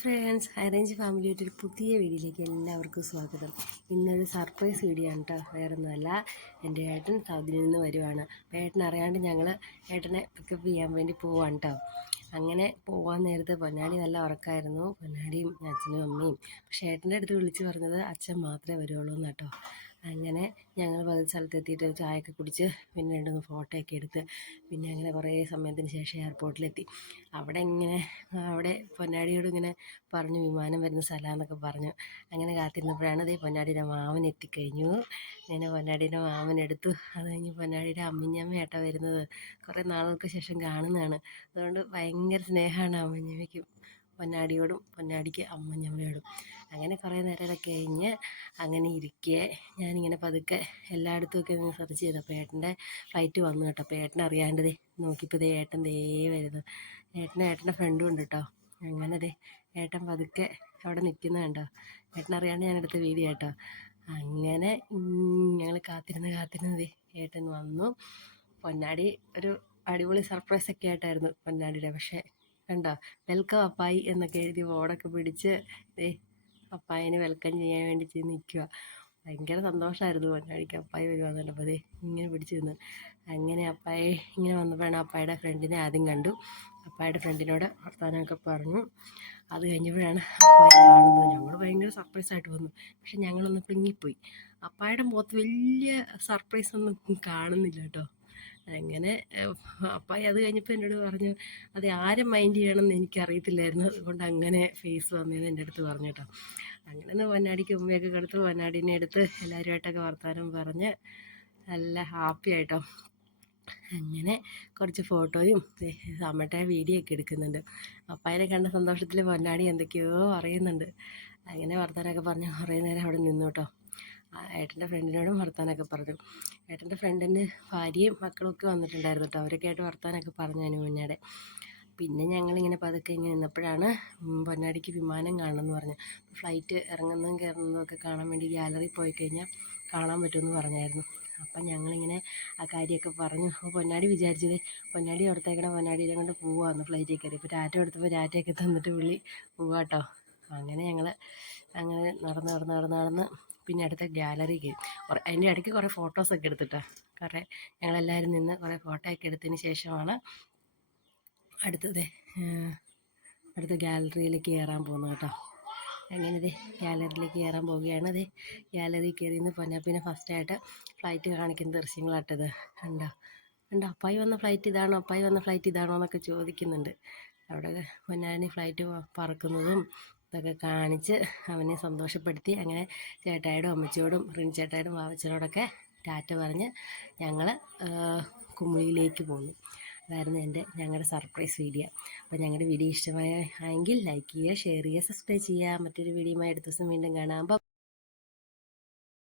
Friends high range ഫാമിലിയുടെ ഒരു പുതിയ വീഡിയോയിലേക്ക് എല്ലാവർക്കും സ്വാഗതം. ഇന്നൊരു സർപ്രൈസ് വീഡിയോ ആണ് കേട്ടോ വേറെ ഒന്നുമല്ല എന്റെ ഏട്ടൻ സൗദിയിൽ നിന്ന് വരുവാണ്. ഏട്ടൻ അറിയാണ്ട് ഞങ്ങൾ ഏട്ടനെ പിക്കപ്പ് ചെയ്യാൻ വേണ്ടി പോവാണ് കേട്ടോ അങ്ങനെ പോകാൻ നേരത്ത് പൊന്നാടി നല്ല ഉറക്കമായിരുന്നു പൊന്നാടിയും അച്ഛനും അമ്മയും. പക്ഷേ ഏട്ടന്റെ അടുത്ത് വിളിച്ച് പറഞ്ഞത് അച്ഛൻ മാത്രമേ വരുള്ളൂ എന്നാട്ടോ അങ്ങനെ ഞങ്ങൾ പകുതി സ്ഥലത്തെത്തിയിട്ട് ചായയൊക്കെ കുടിച്ച് പിന്നെ രണ്ട് ഫോട്ടോ ഫോട്ടോയൊക്കെ എടുത്ത് പിന്നെ അങ്ങനെ കുറേ സമയത്തിന് ശേഷം എയർപോർട്ടിലെത്തി. അവിടെ ഇങ്ങനെ അവിടെ പൊന്നാടിയോട് ഇങ്ങനെ പറഞ്ഞു വിമാനം വരുന്ന സ്ഥലമാണെന്നൊക്കെ പറഞ്ഞു. അങ്ങനെ കാത്തിരുന്നപ്പോഴാണ് അതേ പൊന്നാടിയുടെ മാമൻ എത്തിക്കഴിഞ്ഞു. ഇങ്ങനെ പൊന്നാടിയുടെ മാമൻ എടുത്തു. അത് കഴിഞ്ഞ് പൊന്നാടിയുടെ അമ്മിഞ്ഞമ്മയാട്ടോ വരുന്നത്. കുറേ നാളുകൾക്ക് ശേഷം കാണുന്നതാണ്. അതുകൊണ്ട് ഭയങ്കര സ്നേഹമാണ് അമ്മഞ്ഞമ്മയ്ക്കും. പൊന്നാടിയോടും പൊന്നാടിക്ക് അമ്മഞ്ഞമ്മയോടും അങ്ങനെ കുറേ നേരമൊക്കെ കഴിഞ്ഞ് അങ്ങനെ ഇരിക്കെ. ഞാനിങ്ങനെ പതുക്കെ എല്ലായിടത്തും ഒക്കെ ഒന്ന് സെർച്ച് ചെയ്തപ്പോൾ ഏട്ടന്റെ ഫ്ലൈറ്റ് വന്നു കേട്ടോ. അപ്പോൾ ഏട്ടൻ അറിയാണ്ടതേ നോക്കിയപ്പോൾ ദേ ഏട്ടൻ ദേ വരുന്നു. ഏട്ടനും ഏട്ടന്റെ ഫ്രണ്ടും ഉണ്ട് കേട്ടോ. അങ്ങനെ ദേ ഏട്ടൻ പതുക്കെ അവിടെ നിൽക്കുന്നത് കണ്ടോ? ഏട്ടൻ അറിയാണ്ട് ഞാൻ എടുത്ത വീഡിയോ കേട്ടോ. അങ്ങനെ ഞങ്ങൾ കാത്തിരുന്ന് കാത്തിരുന്ന് ദേ ഏട്ടൻ വന്നു. പൊന്നാടി ഒരു അടിപൊളി സർപ്രൈസൊക്കെ ആയിട്ടായിരുന്നു പൊന്നാടിയുടെ. പക്ഷേ കണ്ടോ? വെൽക്കം അപ്പായി എന്നൊക്കെ എഴുതി ബോർഡൊക്കെ പിടിച്ച് ഏ അപ്പായിന് വെൽക്കം ചെയ്യാൻ വേണ്ടി ചെയ്ത് നിൽക്കുക ഭയങ്കര സന്തോഷമായിരുന്നു പൊന്നാടിക്ക് അപ്പായി വരുവാന്ന് പറഞ്ഞപ്പോൾ അതേ ഇങ്ങനെ പിടിച്ച് നിന്ന് അങ്ങനെ അപ്പായി ഇങ്ങനെ വന്നപ്പോഴാണ് അപ്പായുടെ ഫ്രണ്ടിനെ ആദ്യം കണ്ടു. അപ്പായുടെ ഫ്രണ്ടിനോട് വർത്തമാനമൊക്കെ പറഞ്ഞു. അത് കഴിഞ്ഞപ്പോഴാണ് അപ്പായി കാണുന്നത്. ഞങ്ങൾ ഭയങ്കര സർപ്രൈസ് ആയിട്ട് വന്നു. പക്ഷെ ഞങ്ങളൊന്ന് പിങ്ങിപ്പോയി. അപ്പായുടെ മുഖത്ത് വലിയ സർപ്രൈസ് ഒന്നും കാണുന്നില്ല കേട്ടോ. അങ്ങനെ അപ്പായി അത് കഴിഞ്ഞപ്പോൾ എന്നോട് പറഞ്ഞു അത് ആരെ മൈൻഡ് ചെയ്യണമെന്ന് എനിക്കറിയത്തില്ലായിരുന്നു. അതുകൊണ്ട് അങ്ങനെ ഫേസ് വന്നതെന്ന് എന്റെ അടുത്ത് പറഞ്ഞു കേട്ടോ. അങ്ങനെ വന്നാടിക്ക് ഉമ്മയൊക്കെ കൊടുത്ത് വന്നാടിനെ എടുത്ത് എല്ലാവരുമായിട്ടൊക്കെ വർത്താനം പറഞ്ഞ് നല്ല ഹാപ്പി ആയിട്ടോ. അങ്ങനെ കുറച്ച് ഫോട്ടോയും അമ്മയുടെ വീഡിയോ ഒക്കെ എടുക്കുന്നുണ്ട്. അപ്പായനെ കണ്ട സന്തോഷത്തിൽ പൊന്നാടി എന്തൊക്കെയോ അറിയുന്നുണ്ട് അങ്ങനെ വർത്തമാനമൊക്കെ പറഞ്ഞ് കുറേ നേരം അവിടെ നിന്നു കേട്ടോ. ഏട്ടന്റെ ഫ്രണ്ടിനോടും വർത്താനമൊക്കെ പറഞ്ഞു. ഏട്ടന്റെ ഫ്രണ്ടിന്റെ ഭാര്യയും മക്കളും ഒക്കെ വന്നിട്ടുണ്ടായിരുന്നു കേട്ടോ അവരൊക്കെ ആയിട്ട് വർത്താനമൊക്കെ പറഞ്ഞു അതിന് മുന്നേ പിന്നെ ഞങ്ങളിങ്ങനെ പതുക്കെ ഇങ്ങനെ നിന്നപ്പോഴാണ് പൊന്നാടിക്ക് വിമാനം കാണണമെന്ന് പറഞ്ഞു ഫ്ലൈറ്റ് ഇറങ്ങുന്നതും കയറുന്നതും ഒക്കെ കാണാൻ വേണ്ടി ഗാലറി പോയി കഴിഞ്ഞാൽ കാണാൻ പറ്റുമെന്ന് പറഞ്ഞായിരുന്നു. അപ്പം ഞങ്ങളിങ്ങനെ ആ കാര്യമൊക്കെ പറഞ്ഞു. അപ്പോൾ പൊന്നാടി വിചാരിച്ചത് പൊന്നാടി കൊടുത്തേക്കണ പൊന്നാടിയിലെ കൊണ്ട് പോവാന്ന് ഫ്ലൈറ്റിൽ കയറി. ഇപ്പോൾ ടാറ്റ എടുത്തപ്പോൾ ടാറ്റയൊക്കെ തന്നിട്ട് വിളി പോവാട്ടോ. അങ്ങനെ ഞങ്ങൾ അങ്ങനെ നടന്ന് നടന്ന് നടന്ന് നടന്ന് പിന്നെ അടുത്ത ഗാലറി കയറി അതിന്റെ ഇടയ്ക്ക് കുറേ ഫോട്ടോസൊക്കെ എടുത്തിട്ടാണ് കുറേ ഞങ്ങളെല്ലാവരും നിന്ന് കുറേ ഫോട്ടോ ഒക്കെ എടുത്തതിന് ശേഷമാണ് അടുത്തത് അടുത്ത ഗാലറിയിലേക്ക് കയറാൻ പോകുന്നത് കേട്ടോ. അങ്ങനെ ഇതേ ഗാലറിയിലേക്ക് കയറാൻ പോവുകയാണ് അതെ ഗാലറി കയറി നിന്ന് പോന്നെ പിന്നെ ഫസ്റ്റായിട്ട് ഫ്ലൈറ്റ് കാണിക്കുന്ന ദൃശ്യങ്ങളാട്ടത്. കണ്ടോ? കണ്ടോ? അപ്പായി വന്ന ഫ്ലൈറ്റ് ഇതാണോ? അപ്പായി വന്ന ഫ്ലൈറ്റ് ഇതാണോ എന്നൊക്കെ ചോദിക്കുന്നുണ്ട്. അവിടെ പൊന്നാനി ഫ്ലൈറ്റ് പറക്കുന്നതും ഇതൊക്കെ കാണിച്ച് അവനെ സന്തോഷപ്പെടുത്തി. അങ്ങനെ ചേട്ടായോടും അമ്മച്ചിയോടും റിൻ ചേട്ടായോടും വാവച്ചനോടൊക്കെ ടാറ്റ പറഞ്ഞ് ഞങ്ങൾ കുമിളിയിലേക്ക് പോന്നു. അതായിരുന്നു എന്റെ ഞങ്ങളുടെ സർപ്രൈസ് വീഡിയോ. അപ്പോൾ ഞങ്ങളുടെ വീഡിയോ ഇഷ്ടമായ എങ്കിൽ ലൈക്ക് ചെയ്യുക ഷെയർ ചെയ്യുക സബ്സ്ക്രൈബ് ചെയ്യുക. മറ്റൊരു വീഡിയോയുമായി അടുത്ത ദിവസം വീണ്ടും കാണാം.